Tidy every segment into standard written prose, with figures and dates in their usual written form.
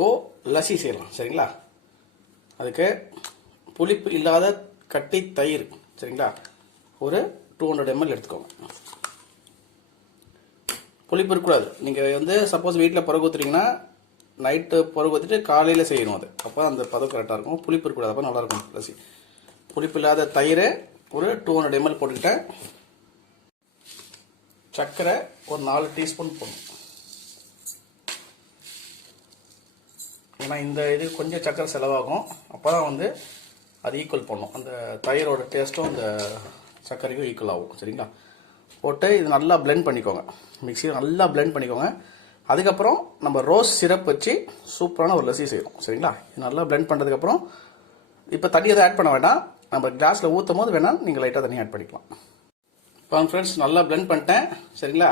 இப்போது லஸ்ஸி செய்யலாம் சரிங்களா. அதுக்கு புளிப்பு இல்லாத கட்டி தயிர் சரிங்களா, ஒரு 200 ml எடுத்துக்கோங்க. புளிப்பு இருக்கக்கூடாது. நீங்கள் சப்போஸ் வீட்டில் பிறகு ஊற்றுறீங்கன்னா நைட்டு பிறகு ஊற்றிட்டு காலையில் செய்யணும். அது அப்போ அந்த பதம் கரெக்டாக இருக்கும். புளிப்பு இருக்கக்கூடாது, அப்போ நல்லாயிருக்கும் லஸ்ஸி. புளிப்பு இல்லாத தயிர் ஒரு 200 ml போட்டுக்கிட்டேன். சர்க்கரை ஒரு 4 டீஸ்பூன் போடணும். ஏன்னா இந்த இது கொஞ்சம் சர்க்கரை செலவாகும். அப்போ தான் அது ஈக்குவல் பண்ணும். அந்த தயிரோட டேஸ்ட்டும் அந்த சர்க்கரைக்கும் ஈக்குவல் ஆகும் சரிங்களா. போட்டு இது நல்லா பிளெண்ட் பண்ணிக்கோங்க. மிக்சியில் நல்லா பிளெண்ட் பண்ணிக்கோங்க. அதுக்கப்புறம் நம்ம ரோஸ் சிரப் வச்சு சூப்பரான ஒரு லஸ்ஸி செய்யணும் சரிங்களா. இது நல்லா பிளெண்ட் பண்ணுறதுக்கப்புறம் இப்போ தண்ணி எதுவும் ஆட் பண்ண வேண்டாம். நம்ம கிளாஸில் ஊற்றும் போது வேணால் நீங்கள் லைட்டாக தண்ணி ஆட் பண்ணிக்கலாம். இப்போ ஃப்ரெண்ட்ஸ் நல்லா பிளெண்ட் பண்ணிட்டேன் சரிங்களா.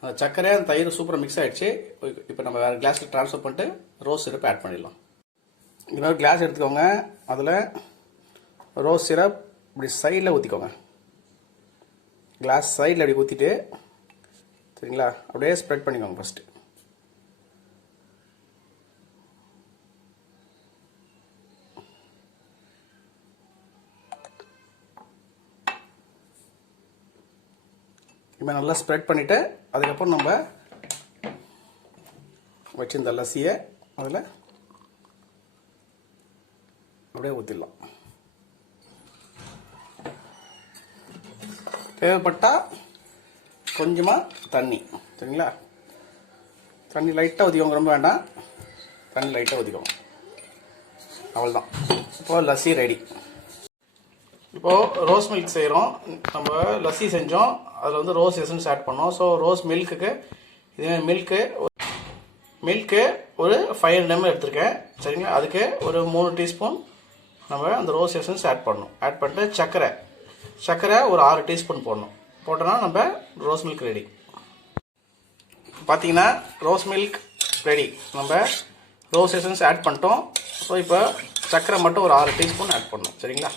அந்த சர்க்கரை அந்த தயிர் சூப்பராக மிக்ஸ் ஆகிடுச்சு. இப்போ நம்ம வேறு கிளாஸில் ட்ரான்ஸ்ஃபர் பண்ணிட்டு ரோஸ் சிரப் ஆட் பண்ணிடலாம். இன்னொரு கிளாஸ் எடுத்துக்கோங்க. அதில் ரோஸ் சிரப் இப்படி சைடில் ஊற்றிக்கோங்க. கிளாஸ் சைடில் அப்படி ஊற்றிட்டு சரிங்களா, அப்படியே ஸ்ப்ரெட் பண்ணிக்கோங்க ஃபஸ்ட்டு. இப்போ நல்லா ஸ்ப்ரெட் பண்ணிவிட்டு அதுக்கப்புறம் நம்ம வச்சிருந்த லஸ்ஸியை அதில் அப்படியே ஊற்றிடலாம். தேவைப்பட்டால் கொஞ்சமாக தண்ணி சரிங்களா. தண்ணி லைட்டாக ஊற்றிக்கோங்க, ரொம்ப வேண்டாம். தண்ணி லைட்டாக ஊற்றிக்கோங்க, அவ்வளோதான். இப்போது லஸ்ஸி ரெடி. இப்போது ரோஸ் மில்க் செய்கிறோம். நம்ம லஸ்ஸி செஞ்சோம், அதில் ரோஸ் எசன்ஸ் ஆட் பண்ணோம். ஸோ ரோஸ் மில்க்குக்கு இதே மில்க்கு ஒரு 500 ml எடுத்திருக்கேன் சரிங்களா. அதுக்கு ஒரு 3 டீஸ்பூன் நம்ம அந்த ரோஸ் எசன்ஸ் ஆட் பண்ணணும். ஆட் பண்ணிட்டு சர்க்கரை ஒரு 6 டீஸ்பூன் போடணும். போட்டோன்னா நம்ம ரோஸ் மில்க் ரெடி. பார்த்தீங்கன்னா ரோஸ் மில்க் ரெடி. நம்ம ரோஸ் எசன்ஸ் ஆட் பண்ணிட்டோம். ஸோ இப்போ சர்க்கரை மட்டும் ஒரு 6 டீஸ்பூன் ஆட் பண்ணணும் சரிங்களா.